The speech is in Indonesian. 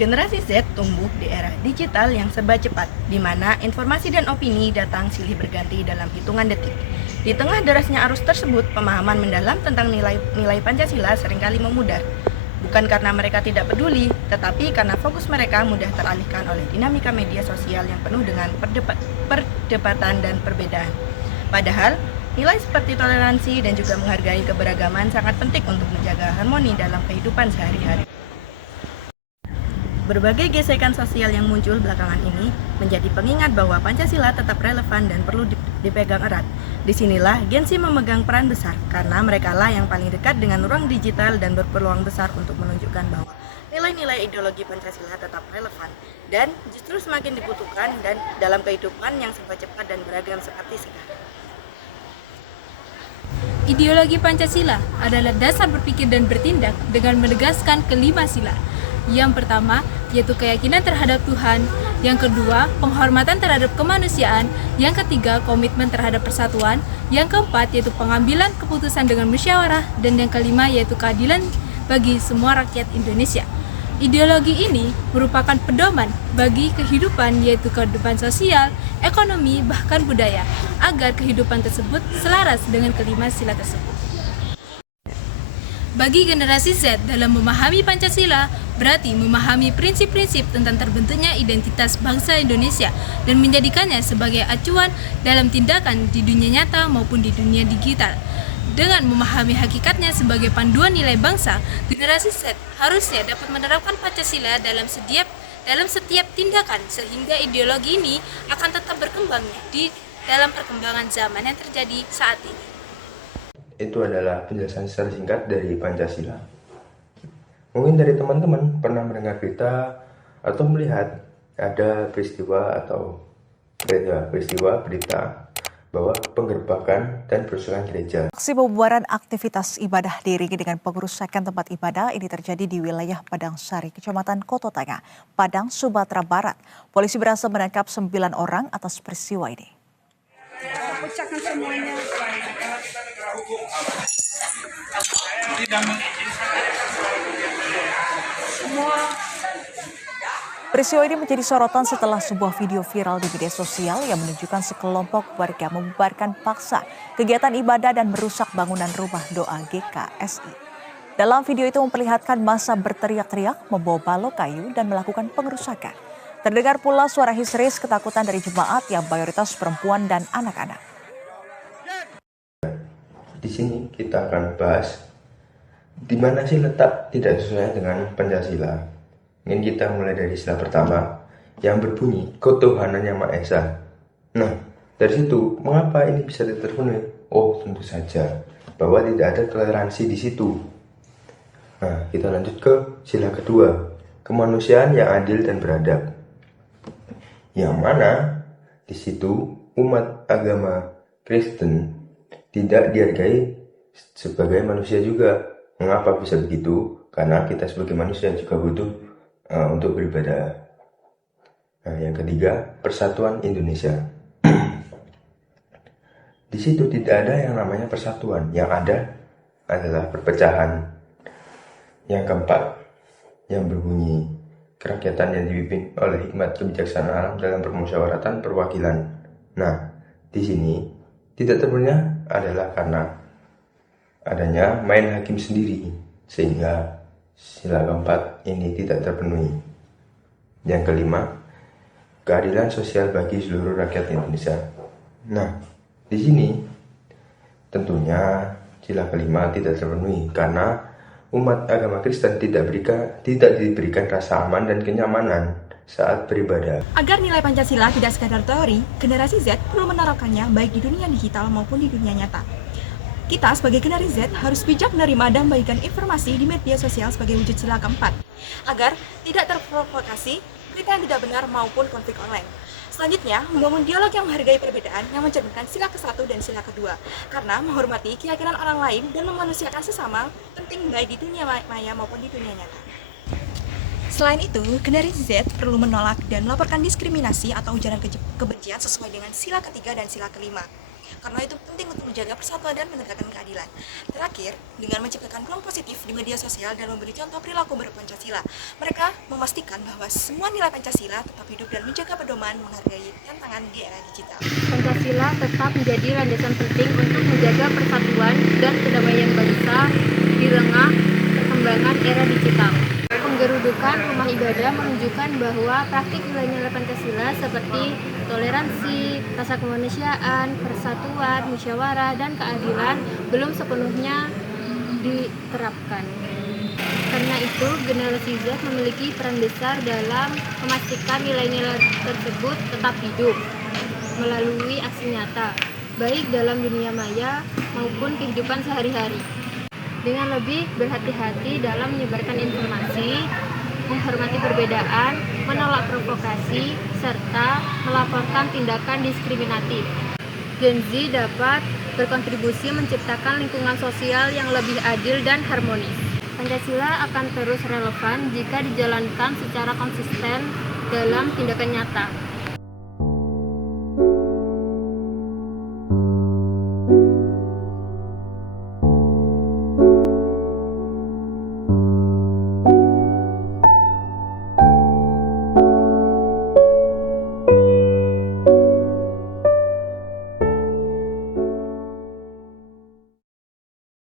Generasi Z tumbuh di era digital yang serba cepat, di mana informasi dan opini datang silih berganti dalam hitungan detik. Di tengah derasnya arus tersebut, pemahaman mendalam tentang nilai Pancasila seringkali memudar. Bukan karena mereka tidak peduli, tetapi karena fokus mereka mudah teralihkan oleh dinamika media sosial yang penuh dengan perdebatan dan perbedaan. Padahal, nilai seperti toleransi dan juga menghargai keberagaman sangat penting untuk menjaga harmoni dalam kehidupan sehari-hari. Berbagai gesekan sosial yang muncul belakangan ini menjadi pengingat bahwa Pancasila tetap relevan dan perlu dipegang erat. Disinilah Gen Z memegang peran besar, karena merekalah yang paling dekat dengan ruang digital dan berpeluang besar untuk menunjukkan bahwa nilai-nilai ideologi Pancasila tetap relevan dan justru semakin dibutuhkan dan dalam kehidupan yang serba cepat dan beragam seperti sekarang. Ideologi Pancasila adalah dasar berpikir dan bertindak dengan menegaskan kelima sila. Yang pertama, yaitu keyakinan terhadap Tuhan. Yang kedua, penghormatan terhadap kemanusiaan. Yang ketiga, komitmen terhadap persatuan. Yang keempat, yaitu pengambilan keputusan dengan musyawarah. Dan yang kelima, yaitu keadilan bagi semua rakyat Indonesia. Ideologi ini merupakan pedoman bagi kehidupan, yaitu kehidupan sosial, ekonomi, bahkan budaya, agar kehidupan tersebut selaras dengan kelima sila tersebut. Bagi generasi Z, dalam memahami Pancasila berarti memahami prinsip-prinsip tentang terbentuknya identitas bangsa Indonesia dan menjadikannya sebagai acuan dalam tindakan di dunia nyata maupun di dunia digital. Dengan memahami hakikatnya sebagai panduan nilai bangsa, generasi Z harusnya dapat menerapkan Pancasila dalam setiap tindakan, sehingga ideologi ini akan tetap berkembang di dalam perkembangan zaman yang terjadi saat ini. Itu adalah penjelasan secara singkat dari Pancasila. Mungkin dari teman-teman pernah mendengar berita atau melihat ada berita bahwa penggerbakan dan perusakan gereja. Aksi pembubaran aktivitas ibadah diiringi dengan pengerusakan tempat ibadah ini terjadi di wilayah Padang Sari, Kecamatan Koto Tengah, Padang, Sumatera Barat. Polisi berhasil menangkap 9 orang atas peristiwa ini. Pecahkan semuanya. Peristiwa ini menjadi sorotan setelah sebuah video viral di media sosial yang menunjukkan sekelompok warga membubarkan paksa kegiatan ibadah dan merusak bangunan rumah doa GKSI. Dalam video itu memperlihatkan massa berteriak-teriak, membawa balok kayu dan melakukan pengerusakan. Terdengar pula suara histeris ketakutan dari jemaat yang mayoritas perempuan dan anak-anak. Di sini kita akan bahas di mana sih letak tidak sesuai dengan Pancasila. Ingin kita mulai dari sila pertama yang berbunyi ketuhanan yang Maha Esa. Nah, dari situ mengapa ini bisa terpenuhi? Oh, tentu saja bahwa tidak ada toleransi di situ. Nah, kita lanjut ke sila kedua, kemanusiaan yang adil dan beradab. Yang mana di situ umat agama Kristen tidak dihargai sebagai manusia juga. Mengapa bisa begitu? Karena kita sebagai manusia juga butuh untuk beribadah. Nah, yang ketiga, persatuan Indonesia. Di situ tidak ada yang namanya persatuan, yang ada adalah perpecahan. Yang keempat, yang berbunyi kerakyatan yang dipimpin oleh hikmat kebijaksanaan alam dalam permusyawaratan perwakilan. Nah, di sini tidak terpenuhnya adalah karena adanya main hakim sendiri, sehingga sila keempat ini tidak terpenuhi. Yang kelima, keadilan sosial bagi seluruh rakyat Indonesia. Nah, di sini tentunya sila kelima tidak terpenuhi karena umat agama Kristen tidak diberikan rasa aman dan kenyamanan saat beribadah. Agar nilai Pancasila tidak sekadar teori, generasi Z perlu menerapkannya baik di dunia digital maupun di dunia nyata. Kita sebagai generasi Z harus bijak menerima dan membagikan informasi di media sosial sebagai wujud sila keempat, agar tidak terprovokasi berita yang tidak benar maupun konflik online. Selanjutnya, membangun dialog yang menghargai perbedaan yang mencerminkan sila ke-1 dan sila kedua, karena menghormati keyakinan orang lain dan memanusiakan sesama penting baik di dunia maya maupun di dunia nyata. Selain itu, generasi Z perlu menolak dan melaporkan diskriminasi atau ujaran kebencian sesuai dengan sila ketiga dan sila kelima. karena itu penting untuk menjaga persatuan dan menegakkan keadilan. Terakhir, dengan menciptakan ruang positif di media sosial dan memberi contoh perilaku berpancasila, mereka memastikan bahwa semua nilai Pancasila tetap hidup dan menjaga pedoman menghargai tantangan di era digital. Pancasila tetap menjadi landasan penting untuk menjaga persatuan dan kedamaian bangsa di tengah perkembangan era digital. Penggerudukan rumah ibadah menunjukkan bahwa praktik nilai-nilai Pancasila seperti toleransi, rasa kemanusiaan, persatuan, musyawarah, dan keadilan belum sepenuhnya diterapkan. Karena itu, generasi Z memiliki peran besar dalam memastikan nilai-nilai tersebut tetap hidup melalui aksi nyata, baik dalam dunia maya maupun kehidupan sehari-hari. Dengan lebih berhati-hati dalam menyebarkan informasi, menghormati perbedaan, menolak provokasi, serta melaporkan tindakan diskriminatif. Gen Z dapat berkontribusi menciptakan lingkungan sosial yang lebih adil dan harmonis. Pancasila akan terus relevan jika dijalankan secara konsisten dalam tindakan nyata.